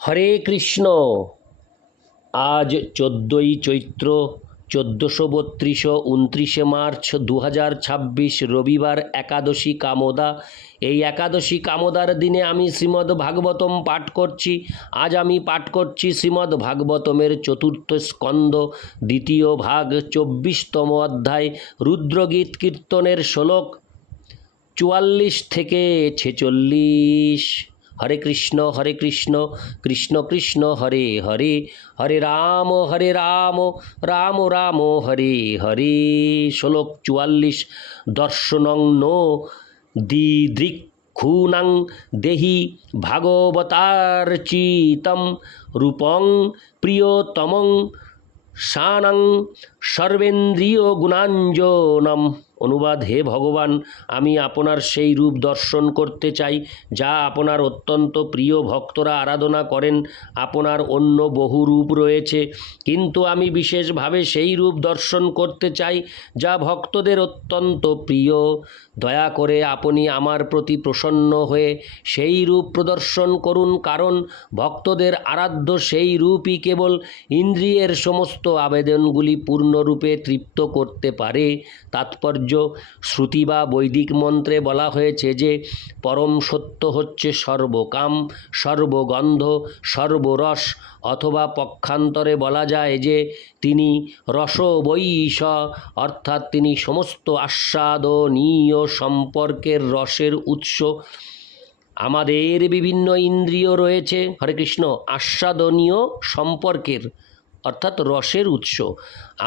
হরে কৃষ্ণ। আজ 14ই চৈত্র 1432 29 মার্চ 2026 রবিবার একাদশী কামোদা। এই একাদশী কামোদার দিনে আমি শ্রীমদ্ ভাগবতম পাঠ করছি। আজ আমি পাঠ করছি শ্রীমদ্ ভাগবতমের চতুর্থ স্কন্ধ দ্বিতীয় ভাগ 24তম অধ্যায় রুদ্রগীত কীর্তনের শ্লোক 44 থেকে 46। হরে কৃষ্ণ কৃষ্ণ কৃষ্ণ হরে হরে, হরে রাম রাম রাম হরে হরে। শ্লোক 44। দর্শনং নো দিদৃক্ষূণাং দেহি ভাগবতার্চিতম রূপং প্রিয়তমং শানং সর্বেন্দ্রিয় গুণাঞ্জনম। অনুবাদ: হে ভগবান, আমি আপনার সেই রূপ দর্শন করতে চাই যা আপনার অত্যন্ত প্রিয় ভক্তরা আরাধনা করেন। আপনার অন্য বহু রূপ রয়েছে, কিন্তু আমি বিশেষভাবে সেই রূপ দর্শন করতে চাই যা ভক্তদের অত্যন্ত প্রিয়। দয়া করে আপনি আমার প্রতি প্রসন্ন হয়ে সেই রূপ প্রদর্শন করুন, কারণ ভক্তদের আরাধ্য সেই রূপই কেবল ইন্দ্রিয়ের সমস্ত আবেদনগুলি পূর্ণরূপে তৃপ্ত করতে পারে। তাৎপর্য: শ্রুতি বা বৈদিক মন্ত্রে বলা হয়েছে যে পরম সত্য হচ্ছে সর্বকাম, সর্বগন্ধ, সর্বরস, অথবা পক্ষান্তরে বলা যায় যে তিনি রসবৈষ, অর্থাৎ তিনি সমস্ত আস্বাদনীয় সম্পর্কের রসের উৎস। আমাদের বিভিন্ন ইন্দ্রিয় রয়েছে। হরে কৃষ্ণ। আস্বাদনীয় সম্পর্কের অর্থাৎ রসের উৎস।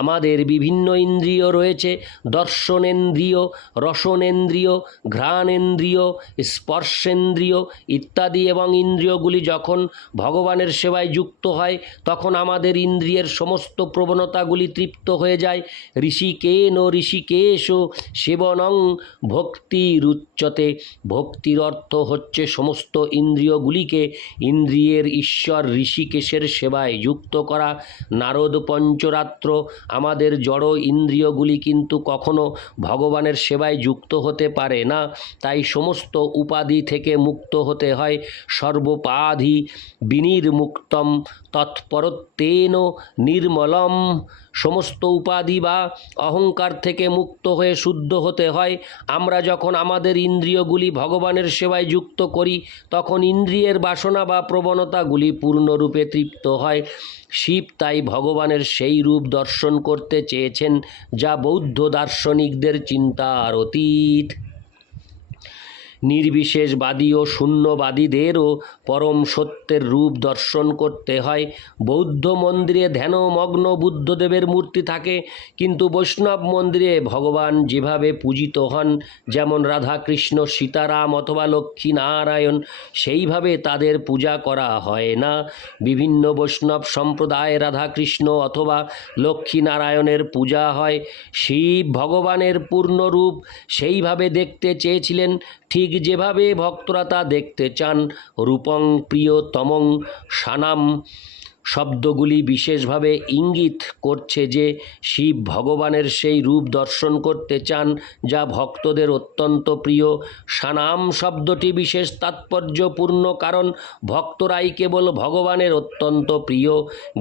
আমাদের বিভিন্ন ইন্দ্রিয় রয়েছে: দর্শনেন্দ্রিয়, রসনেন্দ্রিয়, ঘ্রাণেন্দ্রিয়, স্পর্শেন্দ্রিয় ইত্যাদি। এবং ইন্দ্রিয়গুলি যখন ভগবানের সেবায় যুক্ত হয় তখন আমাদের ইন্দ্রিয়ের সমস্ত প্রবণতাগুলি তৃপ্ত হয়ে যায়। ঋষিকেন ঋষিকেশ সেবনং ভক্তিরুচ্যতে। ভক্তির অর্থ হচ্ছে সমস্ত ইন্দ্রিয়গুলিকে ইন্দ্রিয়ের ঈশ্বর ঋষিকেশের সেবায় যুক্ত করা। নারদ পঞ্চরাত্র: আমাদের জড় ইন্দ্রিয়গুলি কিন্তু কখনো ভগবানের সেবায় যুক্ত হতে পারে না, তাই সমস্ত উপাধি থেকে মুক্ত হতে হয়। সর্বোপাধি বিনির্মুক্তম তৎপরত্বেন নির্মলম। সমস্ত উপাধি বা অহংকার থেকে মুক্ত হয়ে শুদ্ধ হতে হয়। আমরা যখন আমাদের ইন্দ্রিয়গুলি ভগবানের সেবায় যুক্ত করি তখন ইন্দ্রিয়ের বাসনা বা প্রবণতাগুলি পূর্ণরূপে তৃপ্ত হয়। শিব তাই ভগবানের সেই রূপ দর্শন করতে চেয়েছেন যা বৌদ্ধ দার্শনিকদের চিন্তার অতীত। নির্বিশেষবাদী ও শূন্যবাদীদেরও পরম সত্যের রূপ দর্শন করতে হয়। বৌদ্ধ মন্দিরে ধ্যানমগ্ন বুদ্ধদেবের মূর্তি থাকে, কিন্তু বৈষ্ণব মন্দিরে ভগবান যেভাবে পূজিত হন, যেমন রাধাকৃষ্ণ, সীতারাম অথবা লক্ষ্মীনারায়ণ, সেইভাবে তাদের পূজা করা হয় না। বিভিন্ন বৈষ্ণব সম্প্রদায়ে রাধাকৃষ্ণ অথবা লক্ষ্মীনারায়ণের পূজা হয়। শিব ভগবানের পূর্ণ রূপ সেইভাবে দেখতে চেয়েছিলেন ঠিক যেভাবে ভক্তরা তা দেখতে চান। রূপং প্রিয়তমং শানাম শব্দগুলি বিশেষভাবে ইঙ্গিত করছে যে শিব ভগবানের সেই রূপ দর্শন করতে চান যা ভক্তদের অত্যন্ত প্রিয়। শানাম শব্দটি বিশেষ তাৎপর্যপূর্ণ, কারণ ভক্তরাই কেবল ভগবানের অত্যন্ত প্রিয়।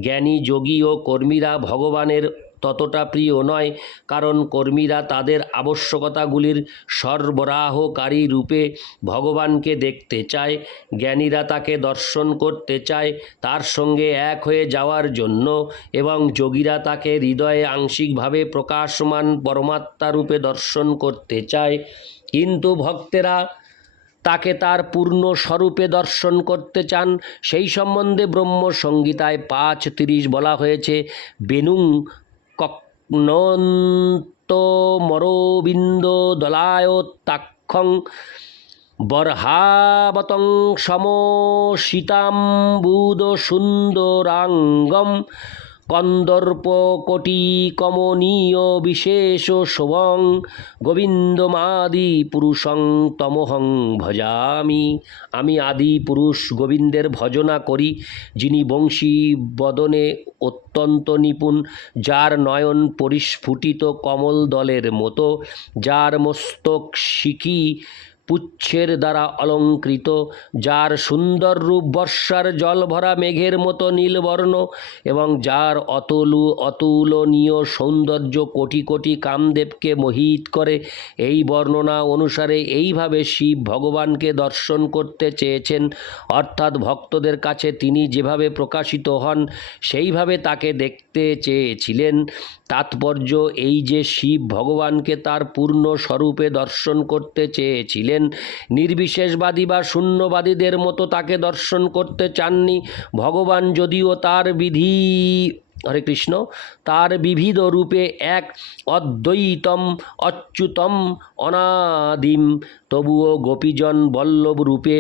জ্ঞানী, যোগী ও কর্মীরা ভগবানের ততটা প্রিয় নয়, কারণ কর্মীরা তাদের আবশ্যকতাগুলির সরবরাহকারী রূপে ভগবানকে দেখতে চায়। জ্ঞানীরা তাকে দর্শন করতে চায় তার সঙ্গে এক হয়ে যাওয়ার জন্য, এবং যোগীরা তাকে হৃদয়ে আংশিকভাবে প্রকাশমান পরমাত্মা রূপে দর্শন করতে চায়। কিন্তু ভক্তেরা তাকে তার পূর্ণ স্বরূপে দর্শন করতে চান। সেই সম্বন্ধে ব্রহ্মসংহিতায় 5:30 বলা হয়েছে: বেনুং কক্নন্তমরবিন্দ দলায়ত্তাক্ষং বর্হাবতং সমশীতাম্বুদ সুন্দরাঙ্গম কন্দর্পকটিকমনীয় বিশেষ শোভং গোবিন্দমাদি পুরুষং তমহং ভজামি। আমি আদি পুরুষ গোবিন্দের ভজনা করি, যিনি বংশী বদনে অত্যন্ত নিপুণ, যার নয়ন পরিস্ফুটিত কমল দলের মতো, যার মস্তক শিখি পুচ্ছের দ্বারা অলঙ্কৃত, যার সুন্দর রূপ বর্ষার জল ভরা মেঘের মতো নীলবর্ণ এবং যার অতুলনীয় সৌন্দর্য কোটি কোটি কামদেবকে মোহিত করে। এই বর্ণনা অনুসারে এইভাবে শিব ভগবানকে দর্শন করতে চেয়েছেন, অর্থাৎ ভক্তদের কাছে তিনি যেভাবে প্রকাশিত হন সেইভাবে তাকে দেখতে চেয়েছিলেন। তাৎপর্য এই যে শিব ভগবানকে তার পূর্ণ স্বরূপে দর্শন করতে চেয়েছিলেন। নির্বিশেষবাদী বা শূন্যবাদীদের মতো তাকে দর্শন করতে চাননি। ভগবান যদিও তার হরে কৃষ্ণ তার বিবিধ রূপে এক, অদ্বৈতম, অচ্যুতম, অনাদিম, তবুও গোপীজন বল্লভ রূপে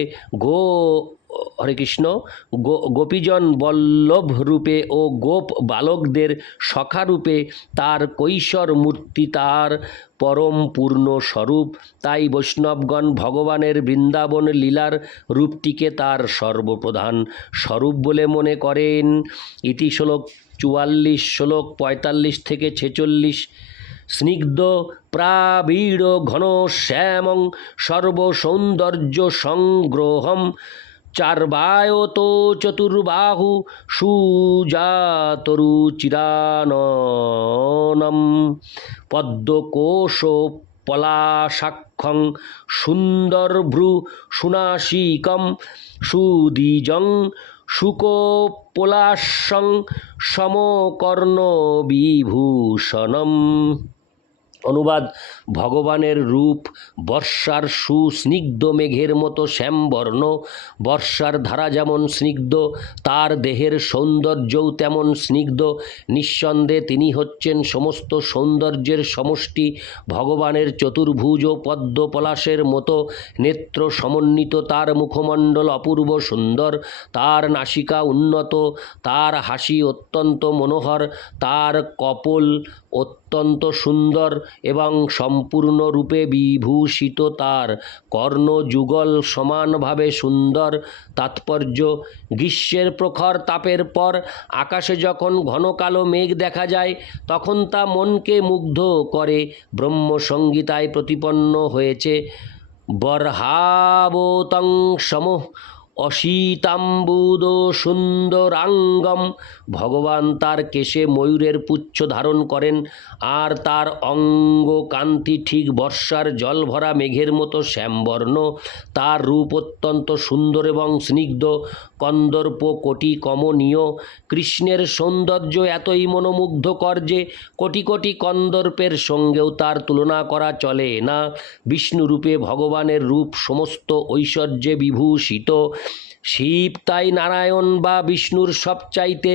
হরে কৃষ্ণ গোপীজন বল্লভ রূপে ও গোপ বালকদের সখারূপে তার কৈশোর মূর্তি তার পরম পূর্ণ স্বরূপ। তাই বৈষ্ণবগণ ভগবানের বৃন্দাবন লীলার রূপটিকে তার সর্বপ্রধান স্বরূপ বলে মনে করেন। ইতি শ্লোক 44, শ্লোক 45 থেকে 46। স্নিগ্ধ প্রাবীড় ঘন শ্যামং সর্বসৌন্দর্য সংগ্রহম চার্বায়ত চতুর্বাহু সুজাতরুচিরাননম পদ্মকোশ পলাশাক্ষং সুন্দরভ্রু সুনাসিকম সুদ্বিজং শুকোপলাশং সমকর্ণ বিভূষণম। অনুবাদ: ভগবানের রূপ বর্ষার সুস্নিগ্ধ মেঘের মতো শ্যামবর্ণ। বর্ষার ধারা যেমন স্নিগ্ধ, তার দেহের সৌন্দর্যও তেমন স্নিগ্ধ। নিঃসন্দেহে তিনি হচ্ছেন সমস্ত সৌন্দর্যের সমষ্টি। ভগবানের চতুর্ভুজ ও পদ্ম পলাশের মতো নেত্র সমন্বিত, তার মুখমণ্ডল অপূর্ব সুন্দর, তার নাসিকা উন্নত, তার হাসি অত্যন্ত মনোহর, তার কপোল অত্যন্ত সুন্দর এবং সম্পূর্ণরূপে বিভূষিত, তার কর্ণযুগল সমানভাবে সুন্দর। তাৎপর্য: গ্রীষ্মের প্রখর তাপের পর আকাশে যখন ঘন কালো মেঘ দেখা যায় তখন তা মনকে মুগ্ধ করে। ব্রহ্মসংহিতায় প্রতিপন্ন হয়েছে বর্হাবতং সমঃ অশীতাম্বুদ সুন্দরাঙ্গম। ভগবান তার কেশে ময়ূরের পুচ্ছ ধারণ করেন, আর তার অঙ্গ কান্তি ঠিক বর্ষার জল ভরা মেঘের মতো শ্যামবর্ণ। তার রূপ অত্যন্ত সুন্দর এবং স্নিগ্ধ, কন্দর্প কোটি কমনীয়। কৃষ্ণের সৌন্দর্য এতই মনোমুগ্ধকর যে কোটি কোটি কন্দর্পের সঙ্গেও তার তুলনা করা চলে না। বিষ্ণুরূপে ভগবানের রূপ সমস্ত ঐশ্বর্যে বিভূষিত। শিব তাই নারায়ণ বা বিষ্ণুর সবচাইতে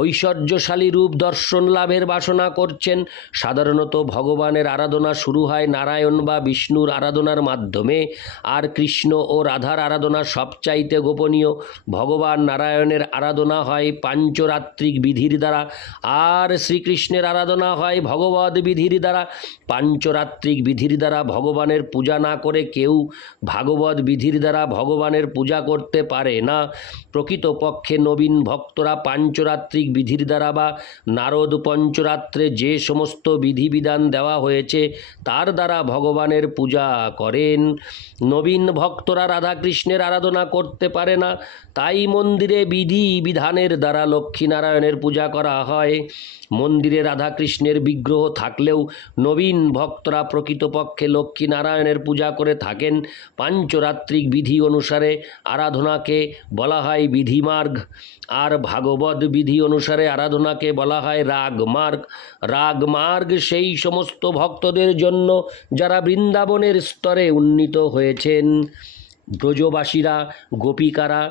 ঐশ্বর্যশালী রূপ দর্শন লাভের বাসনা করছেন। সাধারণত ভগবানের আরাধনা শুরু হয় নারায়ণ বা বিষ্ণুর আরাধনার মাধ্যমে, আর কৃষ্ণ ও রাধার আরাধনা সবচাইতে গোপনীয়। ভগবান নারায়ণের আরাধনা হয় পাঞ্চরাত্রিক বিধির দ্বারা, আর শ্রীকৃষ্ণের আরাধনা হয় ভগবদ বিধির দ্বারা। পাঞ্চরাত্রিক বিধির দ্বারা ভগবানের পূজা না করে কেউ ভাগবত বিধির দ্বারা ভগবানের পূজা করতে পারে না। প্রকৃতপক্ষে নবীন ভক্তরা পাঞ্চরাত্রিক বিধির দ্বারা বা নারদ পঞ্চরাত্রে যে সমস্ত বিধিবিধান দেওয়া হয়েছে তার দ্বারা ভগবানের পূজা করেন। নবীন ভক্তরা রাধাকৃষ্ণের আরাধনা করতে পারে না, তাই মন্দিরে বিধি বিধানের দ্বারা লক্ষ্মীনারায়ণের পূজা করা হয়। মন্দিরে রাধাকৃষ্ণের বিগ্রহ থাকলেও নবীন ভক্তরা প্রকৃতপক্ষে লক্ষ্মীনারায়ণের পূজা করে থাকেন। পাঞ্চরাত্রিক বিধি অনুসারে আরাধনাকে বলা হয় বিধিমার্গ, আর ভাগবত বিধি অনুসারে আরাধনাকে বলা হয় রাগমার্গ। রাগমার্গ সেই সমস্ত ভক্তদের জন্য যারা বৃন্দাবনের স্তরে উন্নীত হয়েছেন। ব্রজবাসীরা, গোপিকারা,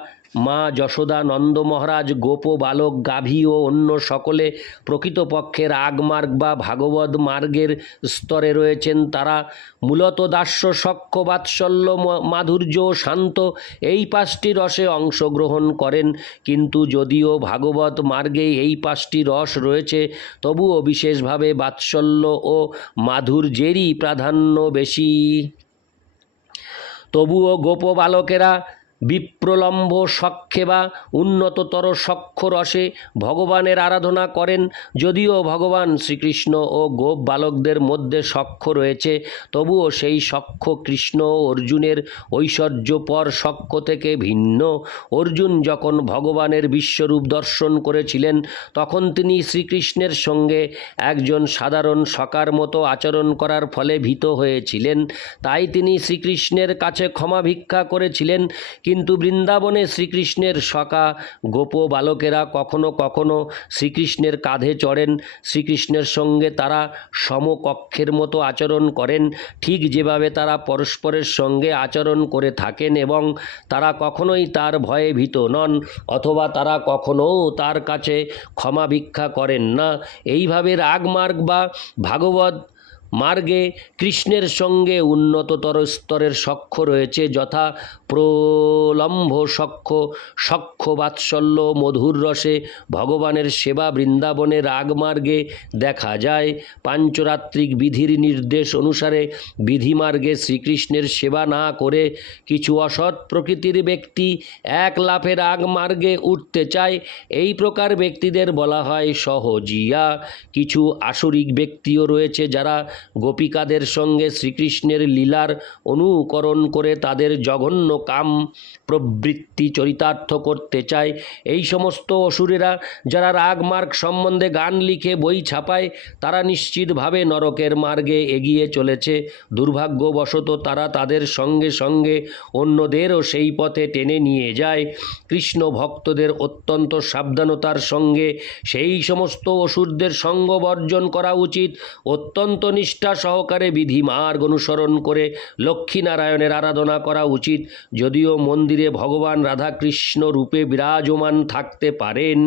মা যশোদা, নন্দ মহারাজ, গোপ বালক, গাভী ও অন্য সকলে প্রকৃতপক্ষে রাগমার্গ বা ভাগবত মার্গের স্তরে রয়েছেন। তারা মূলত দাস্য, সখ্য, বাৎসল্য, মাধুর্য, শান্ত এই পাঁচটি রসে অংশগ্রহণ করেন। কিন্তু যদিও ভাগবত মার্গে এই পাঁচটি রস রয়েছে, তবুও বিশেষভাবে বাৎসল্য ও মাধুর্যেরই প্রাধান্য বেশি। তবুও গোপ বালকেরা বিপ্রলম্ভ সখ্যে বা উন্নততর সখ্য রসে ভগবানের আরাধনা করেন। যদিও ভগবান শ্রীকৃষ্ণ ও গোপ বালকদের মধ্যে সখ্য রয়েছে, তবুও সেই সখ্য কৃষ্ণ ও অর্জুনের ঐশ্বর্যপর সখ্য থেকে ভিন্ন। অর্জুন যখন ভগবানের বিশ্বরূপ দর্শন করেছিলেন, তখন তিনি শ্রীকৃষ্ণের সঙ্গে একজন সাধারণ সখার মতো আচরণ করার ফলে ভীত হয়েছিলেন। তাই তিনি শ্রীকৃষ্ণের কাছে ক্ষমা ভিক্ষা করেছিলেন। কিন্তু বৃন্দাবনে শ্রীকৃষ্ণের সখা গোপ বালকেরা কখনো কখনো শ্রীকৃষ্ণের কাঁধে চড়েন। শ্রীকৃষ্ণের সঙ্গে তারা সমকক্ষের মতো আচরণ করেন, ঠিক যেভাবে তারা পরস্পরের সঙ্গে আচরণ করে থাকেন, এবং তারা কখনোই তার ভয়ে ভীত নন, অথবা তারা কখনোও তার কাছে ক্ষমা ভিক্ষা করেন না। এইভাবে রাগমার্গ বা ভাগবত মার্গে কৃষ্ণের সঙ্গে উন্নততর স্তরের সখ্য রয়েছে, যথা প্রলম্ভ সখ্য, সখ্য বাৎসল্য, মধুর রসে ভগবানের সেবা বৃন্দাবনে রাগমার্গে দেখা যায়। পাঞ্চরাত্রিক বিধির নির্দেশ অনুসারে বিধিমার্গে শ্রীকৃষ্ণের সেবা না করে কিছু অসৎ প্রকৃতির ব্যক্তি এক লাফে রাগমার্গে উঠতে চায়। এই প্রকার ব্যক্তিদের বলা হয় সহজিয়া। কিছু আসরিক ব্যক্তিও রয়েছে যারা গোপিকাদের সঙ্গে শ্রীকৃষ্ণের লীলার অনুকরণ করে তাদের জঘন্য কাম প্রবৃত্তি চরিতার্থ করতে চায়। এই সমস্ত অসুরেরা যারা রাগমার্গ সম্বন্ধে গান লিখে বই ছাপায়, তারা নিশ্চিতভাবে নরকের মার্গে এগিয়ে চলেছে। দুর্ভাগ্যবশত তারা তাদের সঙ্গে সঙ্গে অন্যদেরও সেই পথে টেনে নিয়ে যায়। কৃষ্ণ ভক্তদের অত্যন্ত সাবধানতার সঙ্গে সেই সমস্ত অসুরদের সঙ্গ বর্জন করা উচিত। অত্যন্ত নিষ্ঠা সহকারে বিধিমার্গ অনুসরণ করে লক্ষ্মীনারায়ণের আরাধনা করা উচিত। যদিও মন্দিরে ভগবান রাধাকৃষ্ণ রূপে বিরাজমান থাকতে পারেন,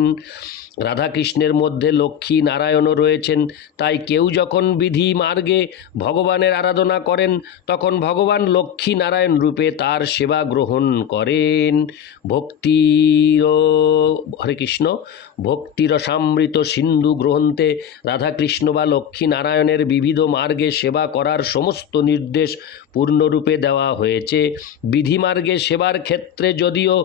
রাধাকৃষ্ণের মধ্যে লক্ষ্মী নারায়ণও রয়েছেন, তাই কেউ যখন বিধি মার্গে ভগবানের আরাধনা করেন, তখন ভগবান লক্ষ্মী নারায়ণ রূপে তার সেবা গ্রহণ করেন। ভক্তির হরে কৃষ্ণ ভক্তিরসামৃত সিন্ধু গ্রন্থে রাধাকৃষ্ণ বা লক্ষ্মী নারায়ণের বিবিধ মার্গে সেবা করার সমস্ত নির্দেশ পূর্ণরূপে দেওয়া হয়েছে। বিধিমার্গে সেবার ক্ষেত্রে যদিও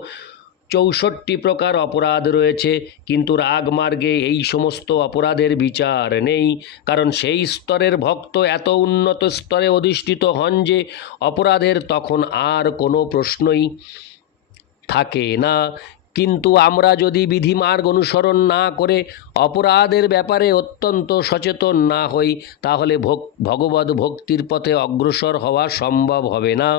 64 প্রকার অপরাধ রয়েছে, কিন্তু রাগমার্গে এই সমস্ত অপরাধের বিচার নেই, কারণ সেই স্তরের ভক্ত এত উন্নত স্তরে অধিষ্ঠিত হন যে অপরাধের তখন আর কোনো প্রশ্নই থাকে না। কিন্তু আমরা যদি বিধিমার্গ অনুসরণ না করে অপরাধের ব্যাপারে অত্যন্ত সচেতন না হই, তাহলে ভগবদ ভক্তির পথে অগ্রসর হওয়া সম্ভব হবে না।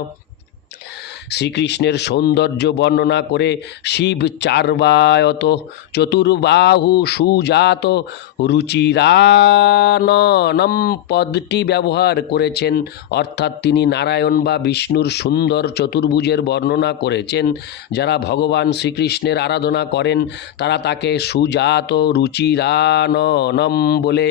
শ্রীকৃষ্ণের সৌন্দর্য বর্ণনা করে শিব চার্বায়ত চতুর্বাহু সুজাত রুচিরাননম পদটি ব্যবহার করেছেন, অর্থাৎ তিনি নারায়ণ বা বিষ্ণুর সুন্দর চতুর্ভুজের বর্ণনা করেছেন। যারা ভগবান শ্রীকৃষ্ণের আরাধনা করেন তারা তাকে সুজাত রুচিরাননম বলে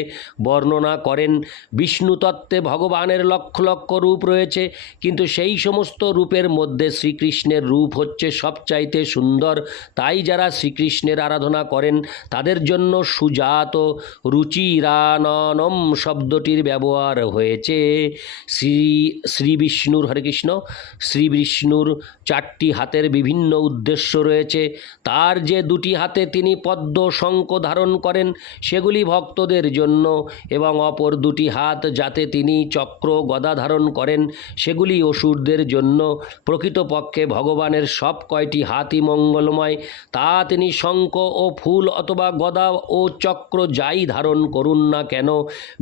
বর্ণনা করেন। বিষ্ণু তত্ত্বে ভগবানের লক্ষ লক্ষ রূপ রয়েছে, কিন্তু সেই সমস্ত রূপের মধ্যে শ্রীকৃষ্ণের রূপ হচ্ছে সবচাইতে সুন্দর। তাই যারা শ্রীকৃষ্ণের আরাধনা করেন তাদের জন্য সুজাত রুচিরাননম শব্দটির ব্যবহার হয়েছে। শ্রী বিষ্ণুর হরে কৃষ্ণ শ্রী বিষ্ণুর 4টি হাতের বিভিন্ন উদ্দেশ্য রয়েছে। তার যে 2টি হাতে তিনি পদ্ম শঙ্খ ধারণ করেন সেগুলি ভক্তদের জন্য, এবং অপর 2টি হাত যাতে তিনি চক্র গদা ধারণ করেন সেগুলি অসুরদের জন্য। প্রকৃতপক্ষে ভগবানের সব কয়টি হাতই মঙ্গলময়। তা তিনি শঙ্খ ও ফুল অথবা গদা ও চক্র যাই ধারণ করুন না কেন,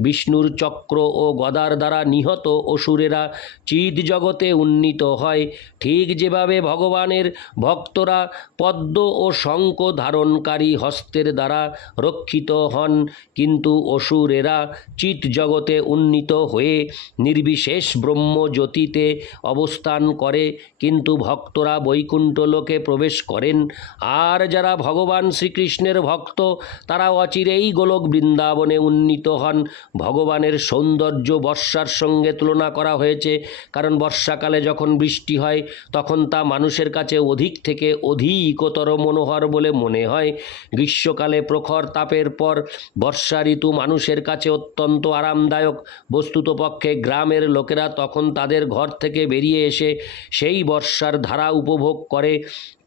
বিষ্ণুর চক্র ও গদার দ্বারা নিহত অসুরেরা চিদ জগতে উন্নীত হয়। ঠিক যেভাবে ভগবানের ভক্তরা পদ্ম ও শঙ্খ ধারণকারী হস্তের দ্বারা রক্ষিত হন, কিন্তু অসুরেরা চিত জগতে উন্নীত হয়ে নির্বিশেষ ব্রহ্মজ্যোতিতে অবস্থান করে, কিন্তু ভক্তরা বৈকুণ্ঠ লোকে প্রবেশ করেন। আর যারা ভগবান শ্রীকৃষ্ণের ভক্ত তারা অচিরেই গোলক বৃন্দাবনে উন্নীত হন। ভগবানের সৌন্দর্য বর্ষার সঙ্গে তুলনা করা হয়েছে, কারণ বর্ষাকালে যখন বৃষ্টি হয় তখন তা মানুষের কাছে অধিক থেকে অধিকতর মনোহর বলে মনে হয়। গ্রীষ্মকালে প্রখর তাপের পর বর্ষা ঋতু মানুষের কাছে অত্যন্ত আরামদায়ক। বস্তুতপক্ষে গ্রামের লোকেরা তখন তাদের ঘর থেকে বেরিয়ে এসে সেই বর্ষার ধারা উপভোগ করে।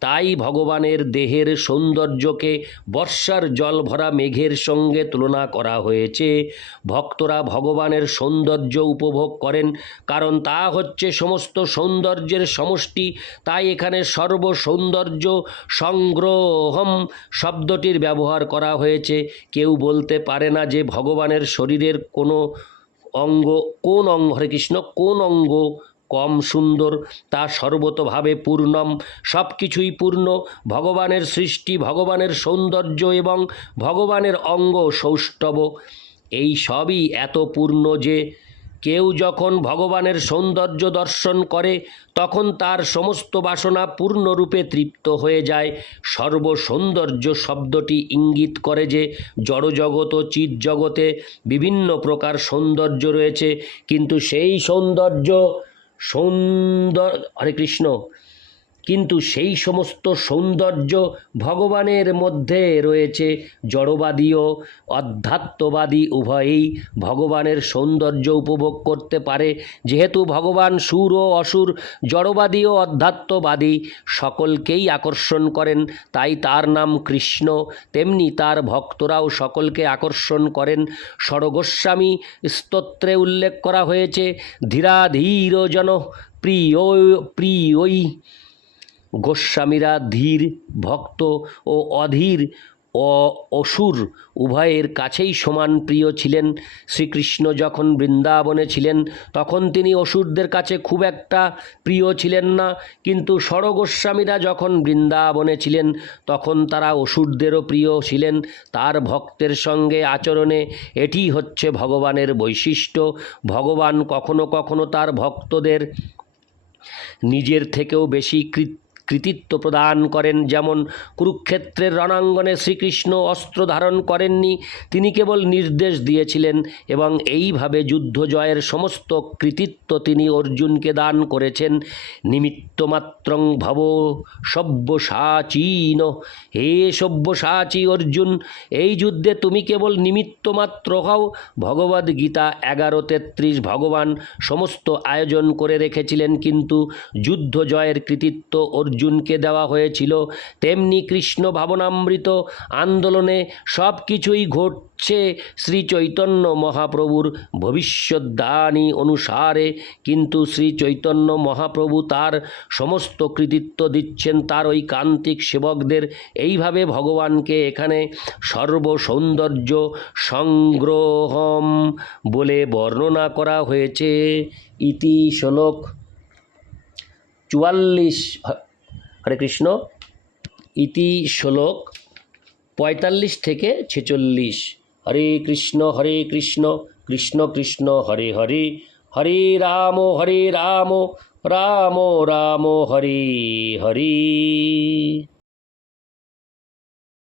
তাই ভগবানের দেহের সৌন্দর্যকে বর্ষার জল ভরা মেঘের সঙ্গে তুলনা করা হয়েছে। ভক্তরা ভগবানের সৌন্দর্য উপভোগ করেন, কারণ তা হচ্ছে সমস্ত সৌন্দর্যের সমষ্টি। তাই এখানে সর্ব সৌন্দর্য সংগ্রহম শব্দটির ব্যবহার করা হয়েছে। কেউ বলতে পারে না যে ভগবানের শরীরের কোন অঙ্গ হরে কৃষ্ণ কোন অঙ্গ কম সুন্দর। তা সর্বতোভাবে পূর্ণম, সব কিছুই পূর্ণ। ভগবানের সৃষ্টি, ভগবানের সৌন্দর্য এবং ভগবানের অঙ্গ সৌষ্ঠব, এই সবই এত পূর্ণ যে কেউ যখন ভগবানের সৌন্দর্য দর্শন করে তখন তার সমস্ত বাসনা পূর্ণরূপে তৃপ্ত হয়ে যায়। সর্বসৌন্দর্য শব্দটি ইঙ্গিত করে যে জড়জগৎ ও চিৎজগতে বিভিন্ন প্রকার সৌন্দর্য রয়েছে, কিন্তু সেই হরে কৃষ্ণ, কিন্তু সেই সমস্ত সৌন্দর্য ভগবানের মধ্যে রয়েছে। জড়বাদী ও অধ্যাত্মবাদী উভয়েই ভগবানের সৌন্দর্য উপভোগ করতে পারে। যেহেতু ভগবান সুর ও অসুর, জড়বাদী ও অধ্যাত্মবাদী সকলকেই আকর্ষণ করেন, তাই তার নাম কৃষ্ণ। তেমনি তার ভক্তরাও সকলকে আকর্ষণ করেন। ষড়গোস্বামী স্তোত্রে উল্লেখ করা হয়েছে, ধীরাধীর জন প্রিয়ই। গোস্বামীরা ধীর ভক্ত ও অধীর অসুর উভয়ের কাছেই সমান প্রিয় ছিলেন। শ্রীকৃষ্ণ যখন বৃন্দাবনে ছিলেন তখন তিনি অসুরদের কাছে খুব একটা প্রিয় ছিলেন না, কিন্তু ষড়গোস্বামীরা যখন বৃন্দাবনে ছিলেন তখন তারা অসুরদেরও প্রিয় ছিলেন। তার ভক্তের সঙ্গে আচরণে এটি হচ্ছে ভগবানের বৈশিষ্ট্য। ভগবান কখনো কখনো তার ভক্তদের নিজের থেকেও বেশি কৃতিত্ব প্রদান করেন। যেমন কুরুক্ষেত্রের রণাঙ্গনে শ্রীকৃষ্ণ অস্ত্র ধারণ করেননি, তিনি কেবল নির্দেশ দিয়েছিলেন এবং এইভাবে যুদ্ধ জয়ের সমস্ত কৃতিত্ব তিনি অর্জুনকে দান করেছেন। নিমিত্তমাত্রং ভব সব্যসাচীন, হে সব্যসাচী অর্জুন, এই যুদ্ধে তুমি কেবল নিমিত্তমাত্র হও। ভগবদ্গীতা 11:33 ভগবান সমস্ত আয়োজন করে রেখেছিলেন, কিন্তু যুদ্ধ জয়ের কৃতিত্ব অর্জুনকে দেওয়া হয়েছিল। তেমনি কৃষ্ণ ভাবনামৃত আন্দোলনে সব কিছুই ঘটছে শ্রী চৈতন্য মহাপ্রভুর ভবিষ্যদ্বাণী অনুসারে, কিন্তু শ্রী চৈতন্য মহাপ্রভু তার সমস্ত কৃতিত্ব দিচ্ছেন তার ওই কান্তিক সেবকদের। এইভাবে ভগবানকে এখানে সর্বসৌন্দর্য সংগ্রহম বলে বর্ণনা করা হয়েছে। ইতি শ্লোক 44, হরে কৃষ্ণ, ইতি শ্লোক 45 থেকে 46। হরে কৃষ্ণ কৃষ্ণ কৃষ্ণ হরে হরে, হরে রাম রাম রাম হরে হরে।